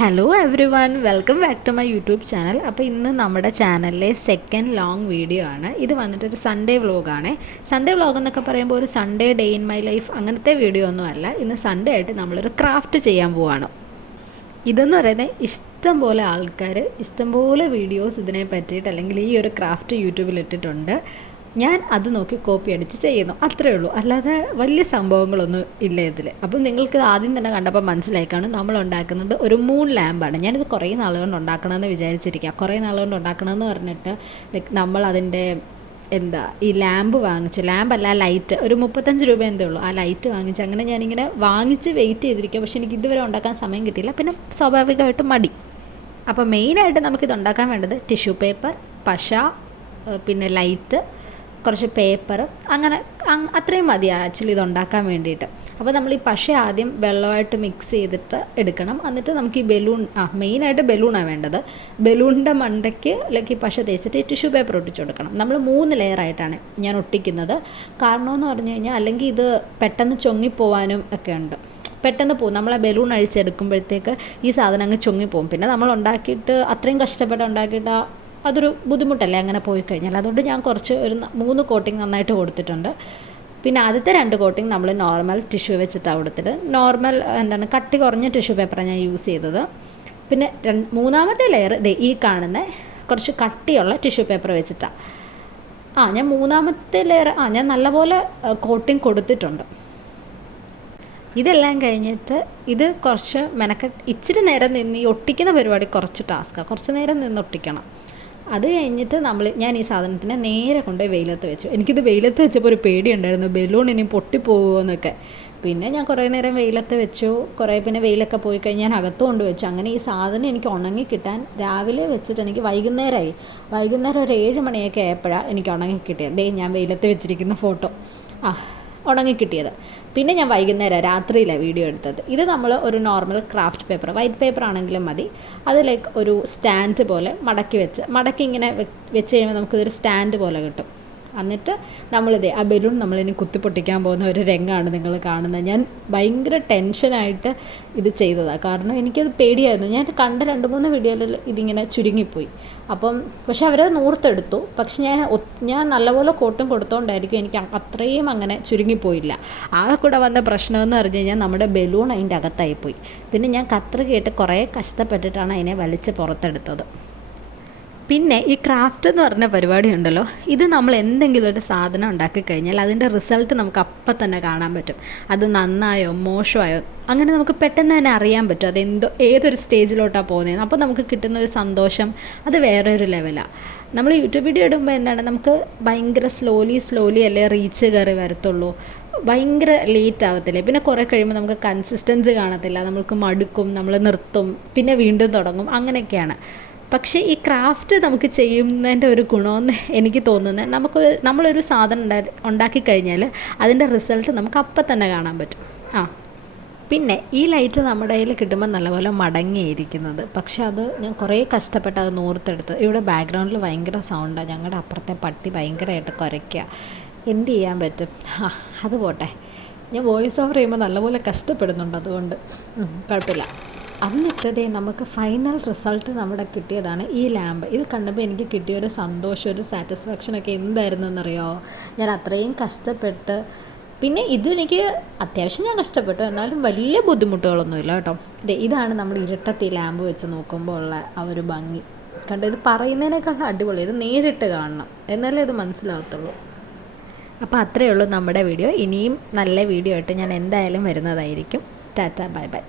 Hello everyone, welcome back to my YouTube channel. അപ്പോൾ ഇന്ന് നമ്മുടെ ചാനലിലെ സെക്കൻഡ് ലോങ് വീഡിയോ ആണ്. ഇത് വന്നിട്ടൊരു സൺഡേ വ്ളോഗാണ്. സൺഡേ വ്ളോഗ് എന്നൊക്കെ പറയുമ്പോൾ ഒരു Sunday day in my life അങ്ങനത്തെ വീഡിയോ ഒന്നുമല്ല. ഇന്ന് സൺഡേ ആയിട്ട് നമ്മളൊരു ക്രാഫ്റ്റ് ചെയ്യാൻ പോവാണ്. ഇതെന്ന് പറയുന്നത് ഇഷ്ടംപോലെ ആൾക്കാർ ഇഷ്ടംപോലെ വീഡിയോസ് ഇതിനെ പറ്റിയിട്ട് അല്ലെങ്കിൽ ഈ ഒരു ക്രാഫ്റ്റ് യൂട്യൂബിൽ ഇട്ടിട്ടുണ്ട്. ഞാൻ അത് നോക്കി കോപ്പി അടിച്ച് ചെയ്യുന്നു, അത്രയേ ഉള്ളൂ. അല്ലാതെ വലിയ സംഭവങ്ങളൊന്നും ഇല്ല ഇതിൽ. അപ്പം നിങ്ങൾക്ക് ആദ്യം തന്നെ കണ്ടപ്പോൾ മനസ്സിലായിക്കാണ് നമ്മൾ ഉണ്ടാക്കുന്നത് ഒരു മൂൺ ലാമ്പാണ്. ഞാനിത് കുറേ നാളുകൊണ്ട് ഉണ്ടാക്കണമെന്ന് വിചാരിച്ചിരിക്കുക. കുറേ നാളുകൊണ്ട് ഉണ്ടാക്കണമെന്ന് പറഞ്ഞിട്ട് നമ്മൾ അതിൻ്റെ ഈ ലാമ്പ് വാങ്ങിച്ചു, ലാമ്പല്ല ലൈറ്റ്, ഒരു 35 രൂപ എന്തേ ഉള്ളൂ. ആ ലൈറ്റ് വാങ്ങിച്ച് അങ്ങനെ ഞാനിങ്ങനെ വാങ്ങിച്ച് വെയിറ്റ് ചെയ്തിരിക്കുക. പക്ഷേ എനിക്ക് ഇതുവരെ ഉണ്ടാക്കാൻ സമയം കിട്ടിയില്ല. പിന്നെ സ്വാഭാവികമായിട്ട് മടി. അപ്പോൾ മെയിനായിട്ട് നമുക്കിത് ഉണ്ടാക്കാൻ വേണ്ടത് ടിഷ്യൂ പേപ്പർ, പശ, പിന്നെ ലൈറ്റ്, കുറച്ച് പേപ്പർ, അങ്ങനെ അത്രയും മതി ആക്ച്വലി ഇത് ഉണ്ടാക്കാൻ വേണ്ടിയിട്ട്. അപ്പോൾ നമ്മൾ ഈ പശ ആദ്യം വെള്ളമായിട്ട് മിക്സ് ചെയ്തിട്ട് എടുക്കണം. എന്നിട്ട് നമുക്ക് ഈ ബലൂൺ, മെയിനായിട്ട് ബലൂണാണ് വേണ്ടത്. ബലൂണിൻ്റെ മണ്ടയ്ക്ക് ഈ പശ തേച്ചിട്ട് ഈ ടിഷ്യൂ പേപ്പർ ഒട്ടിച്ചു കൊടുക്കണം. നമ്മൾ 3 ലെയറായിട്ടാണ് ഞാൻ ഒട്ടിക്കുന്നത്. കാരണമെന്ന് പറഞ്ഞു കഴിഞ്ഞാൽ അല്ലെങ്കിൽ ഇത് പെട്ടെന്ന് ചൊങ്ങിപ്പോവാനും ഒക്കെ ഉണ്ട്. പെട്ടെന്ന് പോകും. നമ്മൾ ആ ബലൂൺ അഴിച്ചെടുക്കുമ്പോഴത്തേക്ക് ഈ സാധനം അങ്ങ് ചൊങ്ങിപ്പോവും. പിന്നെ നമ്മൾ ഉണ്ടാക്കിയിട്ട് അത്രയും കഷ്ടപ്പെട്ട് ഉണ്ടാക്കിയിട്ട് അതൊരു ബുദ്ധിമുട്ടല്ലേ അങ്ങനെ പോയി കഴിഞ്ഞാൽ. അതുകൊണ്ട് ഞാൻ കുറച്ച് ഒരു 3 കോട്ടിങ് നന്നായിട്ട് കൊടുത്തിട്ടുണ്ട്. പിന്നെ ആദ്യത്തെ 2 കോട്ടിങ് നമ്മൾ നോർമൽ ടിഷ്യൂ വെച്ചിട്ടാണ് കൊടുത്തിട്ട്, നോർമൽ കട്ടി കുറഞ്ഞ ടിഷ്യൂ പേപ്പറാണ് ഞാൻ യൂസ് ചെയ്തത്. പിന്നെ മൂന്നാമത്തെ ലെയർ ഈ കാണുന്ന കുറച്ച് കട്ടിയുള്ള ടിഷ്യൂ പേപ്പർ വെച്ചിട്ടാണ്. ഞാൻ മൂന്നാമത്തെ ലെയർ ഞാൻ നല്ലപോലെ കോട്ടിങ് കൊടുത്തിട്ടുണ്ട്. ഇതെല്ലാം കഴിഞ്ഞിട്ട് ഇത് കുറച്ച് ഇച്ചിരി നേരം നിന്ന് ഈ ഒട്ടിക്കുന്ന പരിപാടി കുറച്ച് ടാസ്ക്കാണ്. കുറച്ച് നേരം നിന്ന് ഒട്ടിക്കണം. അത് കഴിഞ്ഞിട്ട് ഞാൻ ഈ സാധനത്തിനെ നേരെ കൊണ്ടുപോയി വെയിലത്ത് വെച്ചു. എനിക്കിത് വെയിലത്ത് വെച്ചപ്പോൾ ഒരു പേടിയുണ്ടായിരുന്നു, ബലൂൺ ഇനി പൊട്ടിപ്പോകുമോ എന്നൊക്കെ. പിന്നെ ഞാൻ കുറേ നേരം വെയിലത്ത് വെച്ചു. പിന്നെ വെയിലൊക്കെ പോയി കഴിഞ്ഞ് ഞാൻ അകത്ത് കൊണ്ട് വെച്ചു. അങ്ങനെ ഈ സാധനം എനിക്ക് ഉണങ്ങി കിട്ടാൻ രാവിലെ വെച്ചിട്ട് എനിക്ക് വൈകുന്നേരം ഒരു 7 മണിയൊക്കെ ആയപ്പോഴാണ് എനിക്ക് ഉണങ്ങി കിട്ടിയത്. ഞാൻ വെയിലത്ത് വെച്ചിരിക്കുന്ന ഫോട്ടോ ഉണങ്ങിക്കിട്ടിയത്. പിന്നെ ഞാൻ വൈകുന്നേരം രാത്രിയിലാണ് വീഡിയോ എടുത്തത്. ഇത് നമ്മൾ ഒരു normal craft paper, white paper ആണെങ്കിലും മതി, അതിലേക്ക് ഒരു സ്റ്റാൻഡ് പോലെ മടക്കി ഇങ്ങനെ വെച്ച് കഴിയുമ്പോൾ നമുക്കിതൊരു സ്റ്റാൻഡ് പോലെ കിട്ടും. എന്നിട്ട് ആ ബലൂൺ നമ്മളിനി കുത്തിപ്പൊട്ടിക്കാൻ പോകുന്ന ഒരു രംഗമാണ് നിങ്ങൾ കാണുന്നത്. ഞാൻ ഭയങ്കര ടെൻഷനായിട്ട് ഇത് ചെയ്തതാണ്. കാരണം എനിക്കത് പേടിയായിരുന്നു. ഞാൻ കണ്ട 2-3 വീഡിയോയിൽ ഇതിങ്ങനെ ചുരുങ്ങിപ്പോയി. പക്ഷെ അവരത് നൂർത്തെടുത്തു. പക്ഷെ ഞാൻ നല്ലപോലെ കോട്ടും കൊടുത്തോണ്ടായിരിക്കും എനിക്ക് അത്രയും അങ്ങനെ ചുരുങ്ങിപ്പോയില്ല. ആകെ കൂടെ വന്ന പ്രശ്നമെന്ന് പറഞ്ഞു കഴിഞ്ഞാൽ നമ്മുടെ ബലൂൺ അതിൻ്റെ അകത്തായിപ്പോയി. പിന്നെ ഞാൻ കത്രികയിട്ട് കുറേ കഷ്ടപ്പെട്ടിട്ടാണ് അതിനെ വലിച്ച് പുറത്തെടുത്തത്. പിന്നെ ഈ ക്രാഫ്റ്റ് എന്ന് പറഞ്ഞ പരിപാടി ഉണ്ടല്ലോ, ഇത് നമ്മൾ എന്തെങ്കിലും ഒരു സാധനം ഉണ്ടാക്കി കഴിഞ്ഞാൽ അതിൻ്റെ റിസൾട്ട് നമുക്ക് അപ്പം തന്നെ കാണാൻ പറ്റും. അത് നന്നായോ മോശമായോ അങ്ങനെ നമുക്ക് പെട്ടെന്ന് തന്നെ അറിയാൻ പറ്റും ഏതൊരു സ്റ്റേജിലോട്ടാണ് പോകുന്നത്. അപ്പോൾ നമുക്ക് കിട്ടുന്ന ഒരു സന്തോഷം അത് വേറെ ഒരു ലെവലാണ്. നമ്മൾ യൂട്യൂബ് വീഡിയോ ഇടുമ്പോൾ നമുക്ക് ഭയങ്കര സ്ലോലി അല്ലേ റീച്ച് കയറി വരത്തുള്ളൂ. ഭയങ്കര ലേറ്റ് ആവത്തില്ലേ. പിന്നെ കുറേ കഴിയുമ്പോൾ നമുക്ക് കൺസിസ്റ്റൻസി കാണത്തില്ല, നമുക്ക് മടുക്കും, നമ്മൾ നിർത്തും, പിന്നെ വീണ്ടും തുടങ്ങും, അങ്ങനെയൊക്കെയാണ്. പക്ഷേ ഈ ക്രാഫ്റ്റ് നമുക്ക് ചെയ്യുന്നതിൻ്റെ ഒരു ഗുണമെന്ന് എനിക്ക് തോന്നുന്നത്, നമ്മളൊരു സാധനം ഉണ്ടാക്കി കഴിഞ്ഞാൽ അതിൻ്റെ റിസൾട്ട് നമുക്ക് അപ്പം തന്നെ കാണാൻ പറ്റും. പിന്നെ ഈ ലൈറ്റ് നമ്മുടെ കയ്യിൽ കിട്ടുമ്പോൾ നല്ലപോലെ മടങ്ങിയിരിക്കുന്നത്. പക്ഷെ അത് ഞാൻ കുറേ കഷ്ടപ്പെട്ട് അത് നൂർത്തെടുത്ത്. ഇവിടെ ബാക്ക്ഗ്രൗണ്ടിൽ ഭയങ്കര സൗണ്ടാണ്. ഞങ്ങളുടെ അപ്പുറത്തെ പട്ടി ഭയങ്കരമായിട്ട് കുരയ്ക്കുക. എന്ത് ചെയ്യാൻ പറ്റും? അത് പോട്ടെ. ഞാൻ വോയിസ് ഓവർ ചെയ്യുമ്പോൾ നല്ലപോലെ കഷ്ടപ്പെടുന്നുണ്ട്, അതുകൊണ്ട് കുഴപ്പമില്ല. എന്നിട്ടതേ നമുക്ക് ഫൈനൽ റിസൾട്ട് നമ്മുടെ കിട്ടിയതാണ് ഈ ലാമ്പ്. ഇത് കണ്ടപ്പോൾ എനിക്ക് കിട്ടിയൊരു സന്തോഷം, ഒരു സാറ്റിസ്ഫാക്ഷനൊക്കെ എന്തായിരുന്നു എന്നറിയോ? ഞാൻ അത്രയും കഷ്ടപ്പെട്ട്, പിന്നെ ഇതെനിക്ക് അത്യാവശ്യം ഞാൻ കഷ്ടപ്പെട്ടു, എന്നാലും വലിയ ബുദ്ധിമുട്ടുകളൊന്നുമില്ല കേട്ടോ. ഇതാണ് നമ്മൾ ഇരുട്ടത്ത് ഈ ലാമ്പ് വെച്ച് നോക്കുമ്പോൾ ഉള്ള ആ ഒരു ഭംഗി. ഇത് പറയുന്നതിനേക്കാൾ അടിപൊളി. ഇത് നേരിട്ട് കാണണം, എന്നാലേ ഇത് മനസ്സിലാവത്തുള്ളൂ. അപ്പോൾ അത്രയേ ഉള്ളൂ നമ്മുടെ വീഡിയോ. ഇനിയും നല്ല വീഡിയോ ആയിട്ട് ഞാൻ എന്തായാലും വരുന്നതായിരിക്കും. Tata, bye bye.